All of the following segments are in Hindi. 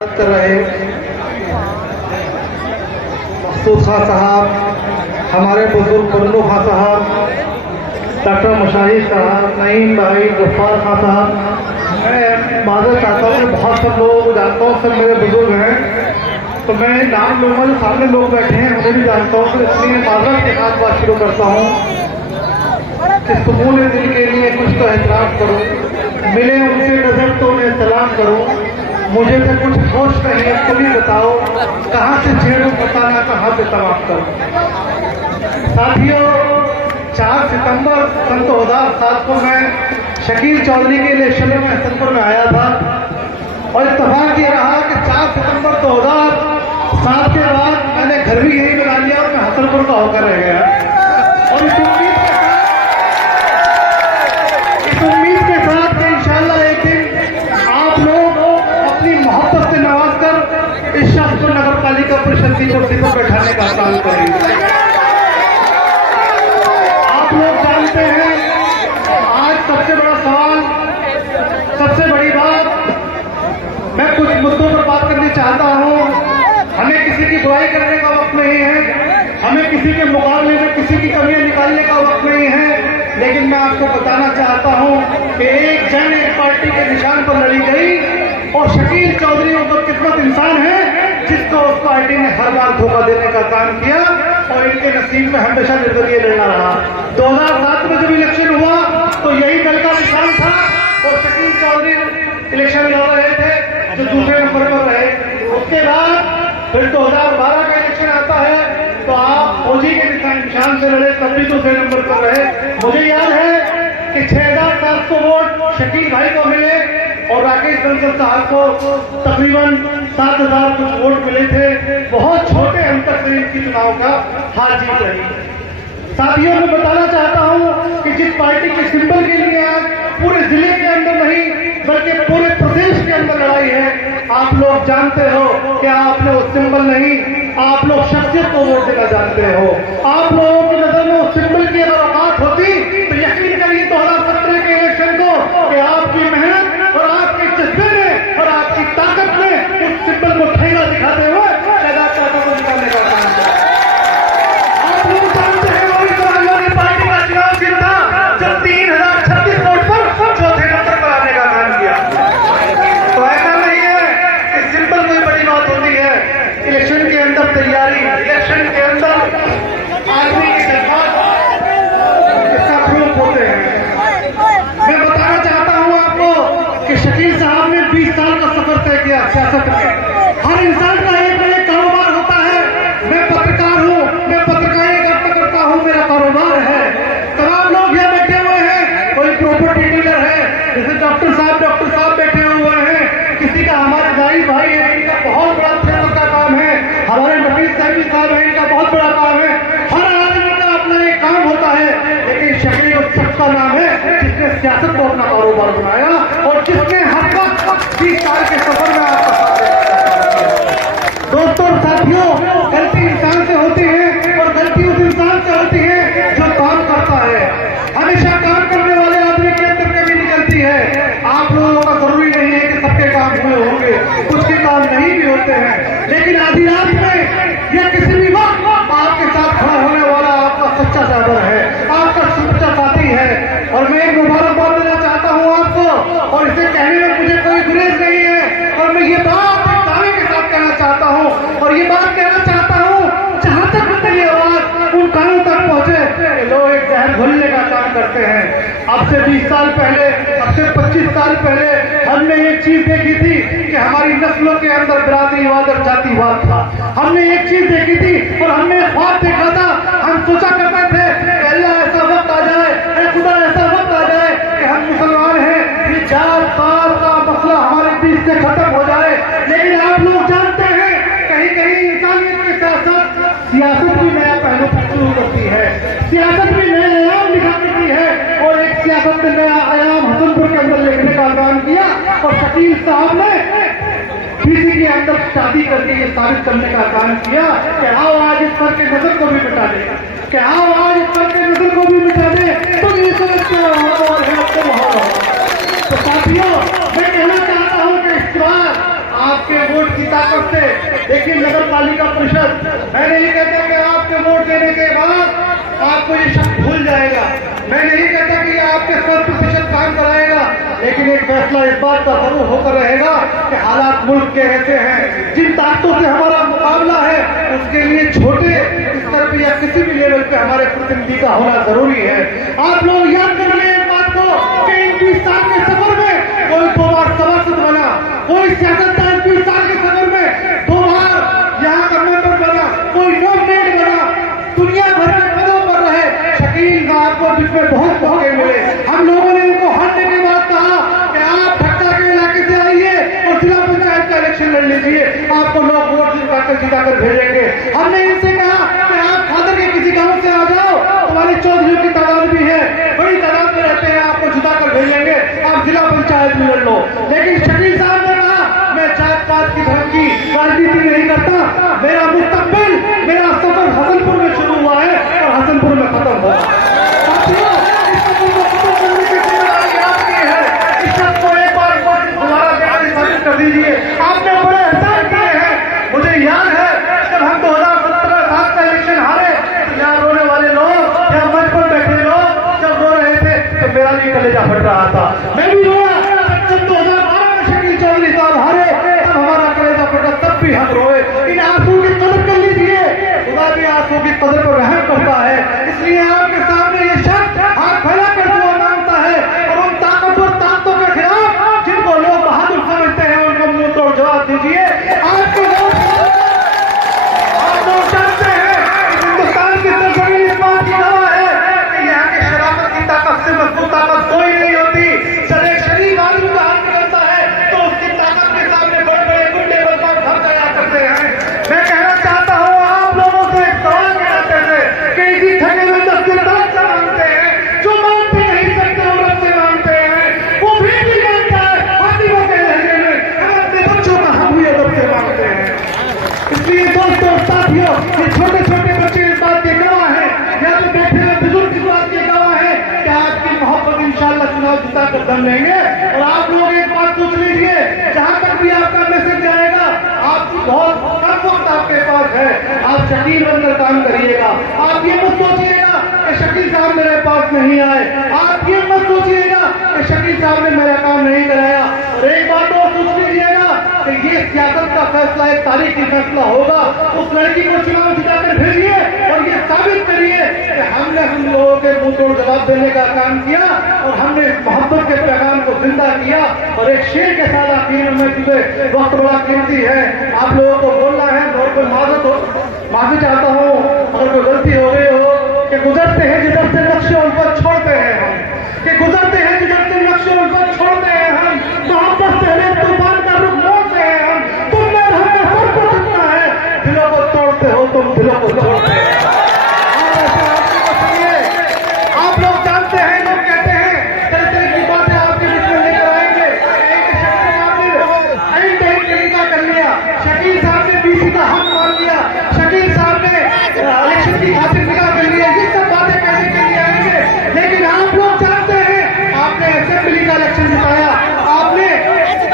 कर रहे मकसूद खां साहब, हमारे बुजुर्ग बन्नू खां साहब, डॉक्टर मुशाहिद साहब, नईम भाई, गफ्फार खां साहब, मैं माजरत चाहता हूँ। बहुत सब लोग जानता हूँ, सब मेरे बुजुर्ग हैं, तो मैं नाम लूँगा। जो सामने लोग बैठे हैं उन्हें भी जानता हूँ, तो इसलिए माजरत के साथ बात शुरू करता हूँ कि सुकून दिल के लिए कुछ तो एहतराम करूँ, मिले उनसे नजर तो उन्हें सलाम करूँ। मुझे तो कुछ होश नहीं है, तुम ही बताओ कहाँ से छेड़ू, बताना कहाँ से तमाम करूं। साथियों, 4 सितंबर सन 2007 को मैं शकील चौधरी के इलेक्शन में हसनपुर में आया था और इत्तेफाक ये रहा कि 4 सितंबर 2007 के बाद मैंने घर भी यही बना लिया और मैं हसनपुर का होकर रह गया। और इस उम्मीद के साथ कि इंशाअल्लाह एक दिन आप लोग अपनी मोहब्बत से नवाज कर इस शाहपुर नगर पालिका परिषद की कुर्सी पर बैठाने का काम करेंगे। आप लोग जानते हैं, आज सबसे बड़ा सवाल, सबसे बड़ी बात, मैं कुछ मुद्दों पर बात करनी चाहता हूं। हमें किसी की बुराई करने का वक्त नहीं है, हमें किसी के मुकाबले में किसी की कमियां निकालने का वक्त नहीं है, लेकिन मैं आपको बताना चाहता हूं कि एक जन एक पार्टी के निशान पर लड़ी गई और शकील चौधरी वो बदकिस्मत इंसान है जिसको उस पार्टी ने हर बार धोखा देने का काम किया और इनके नसीब में हमेशा निर्दलीय लड़ना रहा। 2007 में जब इलेक्शन हुआ तो यही दल का निशान था और शकील चौधरी इलेक्शन लड़ रहे थे जो दूसरे नंबर पर रहे। उसके बाद फिर 2012 का इलेक्शन आता है तो आप फौजी के निशान से लड़े, तब भी दूसरे नंबर पर रहे। मुझे याद है कि 6,700 वोट शकील भाई को मिले और राकेश बंसल साहब को तकरीबन 7,000 कुछ वोट मिले थे। बहुत छोटे अंतर से इनकी चुनाव का हार जीत रही। साथियों, मैं बताना चाहता हूं कि जिस पार्टी के सिंबल के लिए आज पूरे जिले के अंदर नहीं बल्कि पूरे प्रदेश के अंदर लड़ाई है, आप लोग जानते हो कि आपने वो सिंबल नहीं, आप लोग शख्सियत को वोट देना जानते हो। आप लोगों की नजर में उस सिंबल की अगर औकात होती तो यकीन करिए 2017 के इलेक्शन को कि आपकी मेहनत और आपके जज्बे ने और आपकी ताकत ने उस सिंबल को ठेला दिखाते हुए लगातार को निकालने का काम किया। आप लोग जानते हैं रोहित समाजवादी पार्टी का चुनाव जीता जब 3,036 वोट पर चौथे नंबर पर आने का काम किया। तो ऐसा नहीं है कि सिंबल कोई बड़ी बात होती है। इलेक्शन के अंदर तैयारी, इलेक्शन के अंदर आदमी के जज्बात इसका प्रूफ होते हैं। मैं बताना चाहता हूं आपको कि शकील साहब ने 20 साल का सफर तय किया सियासत में। हर इंसान का एक न एक कारोबार होता है। मैं पत्रकार हूं, मैं पत्रकारी करता हूं, मेरा कारोबार है। तमाम लोग यहाँ बैठे हुए हैं, कोई प्रॉपर्टी डीलर है, जैसे डॉक्टर साहब बैठे हुए हैं, किसी का हमारे दाई भाई है, इनका बहुत बड़ा थिएटर का काम है, हमारे नफीस साहब है, इनका बहुत बड़ा काम है। हर आदमी का अपना एक काम होता है, लेकिन शकील उस शख्स का नाम है जिसने सियासत को अपना कारोबार बनाया और जिसने हर वक्त 20 साल के सफर में आपका साथ दिया। दोस्तों और साथियों, गलती इंसान से होती है और गलती उस इंसान से होती है जो काम करता है। हमेशा काम करने वाले आदमी के अंदर कमी निकलती है। आप लोगों का जरूरी नहीं है कि सबके काम हुए होंगे, कुछ के काम नहीं भी होते हैं, लेकिन आधी रात में या किसी भी वक्त आपके साथ खड़ा होने वाला आपका सच्चा साथी है, आपका सच्चा साथी है। और मैं एक मुबारकबाद देना चाहता हूं आपको, और इसे कहने में मुझे कोई गुरेज नहीं है, और मैं ये बात एक दावे के साथ कहना चाहता हूं और ये बात कहना चाहता हूं जहां तक मेरी आवाज उन कानों तक पहुंचे। लोग एक जहर घोलने का काम करते हैं। अब से 20 साल पहले, अब से 25 साल पहले हमने एक चीज देखी थी कि हमारी नस्लों के अंदर बिरादरीवाद और जातिवाद था। हमने एक चीज देखी थी और हमने ख्वाब देखा था। हम सोचा करते थे कि अल्लाह ऐसा वक्त आ जाए, खुदा ऐसा वक्त आ जाए कि हम मुसलमान हैं, ये जात पात का मसला हमारे बीच से खत्म हो जाए। लेकिन आप लोग जानते हैं कहीं कहीं इंसानियत के साथ साथ सियासत भी नया पहलू शुरू करती है, सियासत भी नया आयाम दिखा देती है। और एक सियासत में नया आयाम हसनपुर के अंदर लिखने का काम किया और शकील साहब ने किसी के अंदर शादी करके ये साबित करने का काम किया कि आओ आज इस पर के नजर को भी मिटा दे, कि आओ आज इस पर के नजर को भी मिटा दे, तुम ये समझते हो। तो साथियों, मैं कहना चाहता हूं कि इस बार आपके वोट की ताकत से। देखिए नगर पालिका परिषद, मैं नहीं कहता कि आपके वोट देने के बाद आपको ये शब्द भूल जाएगा, मैं नहीं कहता कि ये आपके 100% काम कराएगा, लेकिन एक फैसला इस बात का जरूर होकर रहेगा कि हालात मुल्क के ऐसे हैं, जिन ताकतों से हमारा मुकाबला है उसके लिए छोटे स्तर पर या किसी भी लेवल पे हमारे प्रतिनिधि का होना जरूरी है। आप लोग याद करिए इस बात को कि इन 20 साल के सफर में कोई 2 बार सभासद बना, कोई सियासतदान 20 साल के सफर में 2 बार यहाँ का मेंबर बना, कोई नॉमिनेट बना, दुनिया भर के पदों पर रहे। शकील साहब को जिसमें बहुत मौके मिले, हम लोगों ने उनको हटने के बाद कहा कि आप ठक्का के इलाके से आइए और जिला पंचायत का इलेक्शन लड़ लीजिए, आपको लोग वोट जिताकर भेजेंगे। हमने इनसे कहा कि आप खादर के किसी गांव से आ जाओ, हमारे चौधरी की तादाद भी है, बड़ी तादाद में रहते हैं, आपको जिताकर भेजेंगे, आप जिला पंचायत में लड़ लो। लेकिन शकील साहब ने कहा मैं जात पात की धर्म की राजनीति नहीं करता, मेरा मुस्तकबिल, मेरा सफर हसनपुर में शुरू हुआ है और हसनपुर में खत्म होगा। साथियों, इस सफर को खत्म करने की जिम्मेदारी आपकी है। इस शब्द को एक बार दोबारा साबित कर दीजिए। आपने बड़े एहसान किए हैं, मुझे याद है जब हम 2017 का इलेक्शन हारे तो यहाँ रोने वाले लोग, यहाँ मंच पर बैठे लोग जब रो रहे थे तो मेरा भी कलेजा फट रहा था, मैं भी रोया। जब 2012 में शकील चौधरी साहब हारे तब हमारा कलेजा फटा, तब भी हम रोए। इन आंसू की कदर कर लीजिए, खुदा भी आंसू की कदर पर रहम करता है। इसलिए आपके सामने ये शख्स हाथ फैला कर दुआ मांगता है और उन ताकतवर ताकतों के खिलाफ जिनको लोग बहादुर समझते हैं उनको मुंह तोड़ जवाब दीजिए। आपके आप लोग जानते हैं हिंदुस्तान की सरजमीन इस बात की गवाह है कि यहाँ की शराफत की ताकत से मजबूत ताकत कोई नहीं होती। जब एक शरीफ आदमी का हाथ निकलता है तो उसकी ताकत के सामने बड़े बड़े गुंडे बलवान घर तैयार करते हैं। मैं कहना चाहता हूँ आप लोगों से एक सवाल के नाते से कि इसी ठगे में 10 दिन रात से मांगते हैं, जो मांगते नहीं सकते वो रब से मांगते हैं, वो भी मांगता है हाथीयों के लहजे में, हम अपने बच्चों का हम भी अदब से मांगते हैं। इसलिए दोस्तों साथियों, ये छोटे छोटे बच्चे इस बात के गवाह हैं, यहाँ पे बैठे हुए बुजुर्ग इस बात के गवाह हैं कि आपकी मोहब्बत इंशाल्लाह चुनाव जिता कर दम लेंगे। और आप लोग एक बात सोच लीजिए, जहां तक भी आपका मैसेज जाएगा, आपकी बहुत कम वक्त आपके पास है, आप शकील बनकर काम करिएगा। आप ये मत सोचिएगा कि शकील साहब मेरे पास नहीं आए, आप ये मत सोचिएगा कि शकील साहब ने मेरा काम नहीं कराया। और एक बात और सोच लीजिएगा कि ये सियासत का फैसला एक तारीखी फैसला होगा। उस लड़की को चुनाव जिताकर भेजिए और ये साबित करिए कि हमने हम लोगों के मुंह तोड़ जवाब देने का काम किया और हमने इस मोहब्बत के पैगाम को जिंदा किया। और एक शेर के साथ आखिर में तुझे वक्त बड़ा कीमती है, आप लोगों को बोलना है, और कोई माफी चाहता हूँ अगर कोई गलती हो गई हो कि गुजरते हैं जिधर से नक्शे उन पर छोड़ते हैं हम, कि गुजरते हैं जिधर से नक्शे उन पर छोड़ते हैं हम, मोहब्बत से हमें तूफान का रुख मोड़ते हैं हम, तुमने हमें सर को जितना है, दिलों को तोड़ते हो तुम, दिलों को तोड़ते हैं। आप लोग जानते हैं, लोग कहते हैं तरह तरह की बातें आपके बीच में लेकर आएंगे। तरीका कर लिया, शकील साहब ने बीसी का हक मान लिया, शकील साहब ने इलेक्शन की खातिर निकाह कर लिया, ये सब बातें कहने के लिए आएंगे। लेकिन आप लोग जानते हैं आपने असेंबली का इलेक्शन जिताया, आपने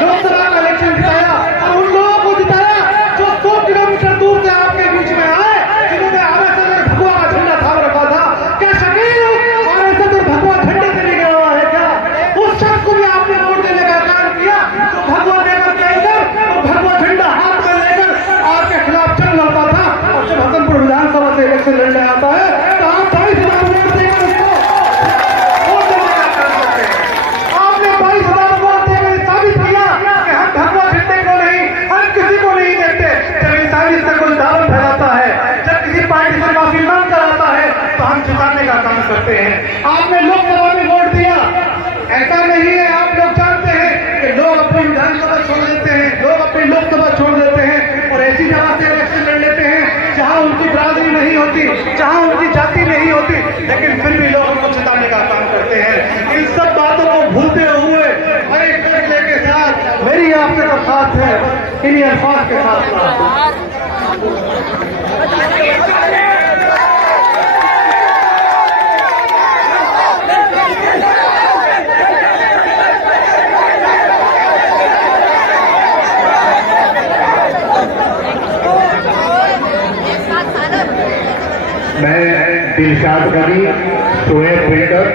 लोकसभा का इलेक्शन जिताया और उन लोगों को जिताया जो 100 किलोमीटर दूर से आपके बीच में आए, जिन्होंने आरएसएस और भगवा का झंडा थाम रखा था। क्या शकील आरएसएस और भगवा झंडे से नहीं गया है क्या? उस शख्स को भी आपने वोट देने का काम किया जो भगवा देकर कहकर और भगवा झंडा हाथ में लेकर आपके खिलाफ चल रहा था। और जब हसनपुर विधानसभा से इलेक्शन लड़ने आता है तो आप 22,000 वोट देकर उसको वोट देने का काम करते हैं। आपने 22,000 वोट देकर साबित किया कि हम भगवा झंडे को नहीं, हम किसी को नहीं देते। जब इंसानियत से कोई दावा फैलाता है, जब किसी पार्टी से माफी मांग कर आता है तो हम जिताने का काम करते हैं। आपने लोकसभा में वोट दिया, ऐसा नहीं है, आप लोग जानते हैं कि लोग अपनी विधानसभा छोड़ देते हैं, लोग अपनी लोकसभा छोड़ देते हैं और ऐसी जगह से इलेक्शन लड़ लेते हैं जहां उनकी बरादरी नहीं होती, जहां उनकी जाति नहीं होती, लेकिन फिर भी लोग उनको जिताने का काम करते हैं। इन सब बातों को भूलते हुए हर एक फैसले के साथ मेरी आपसे दरख्वास्त है, इन्हीं अल्फाज के साथ मैं दिलशाद गनी शोएब बिल्डर